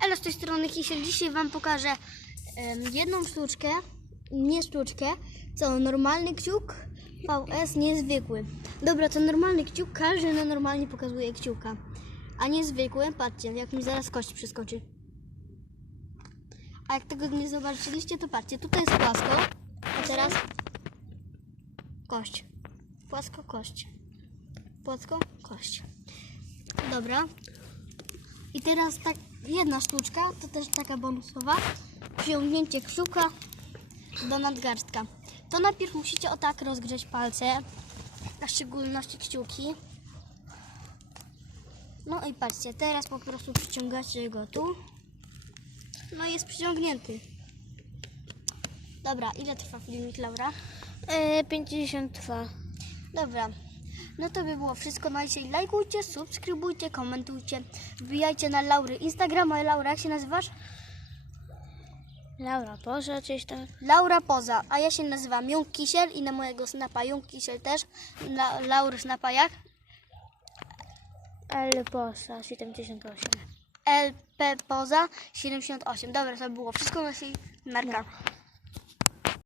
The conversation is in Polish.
Elo, z tej strony Kisiel. Dzisiaj Wam pokażę em, jedną sztuczkę, nie sztuczkę, co normalny kciuk, VS niezwykły. Dobra, to normalny kciuk, każdy na normalnie pokazuje kciuka. A niezwykły, patrzcie, jak mi zaraz kość przeskoczy. A jak tego nie zobaczyliście, to patrzcie, tutaj jest płasko, a teraz kość. Płasko, kość. Płasko, kość. Dobra. I teraz tak jedna sztuczka, to też taka bonusowa. Wciągnięcie kciuka do nadgarstka. To najpierw musicie o tak rozgrzeć palce, a w szczególności kciuki. No i patrzcie, teraz po prostu przyciągacie go tu. No i jest przyciągnięty. Dobra, ile trwa filmik, Laura? E, 52. Dobra. No to by było wszystko. No i dzisiaj lajkujcie, subskrybujcie, komentujcie. Wbijajcie na Laury Instagrama. Laura, jak się nazywasz? Laura, Boże, czyś tam. Laura Poza, a ja się nazywam Jung Kisiel i na mojego snapa Jung Kisiel też. Na Laury snapa jak? L Bosa 78. LP Poza 78. Dobra, to było wszystko. No i narka.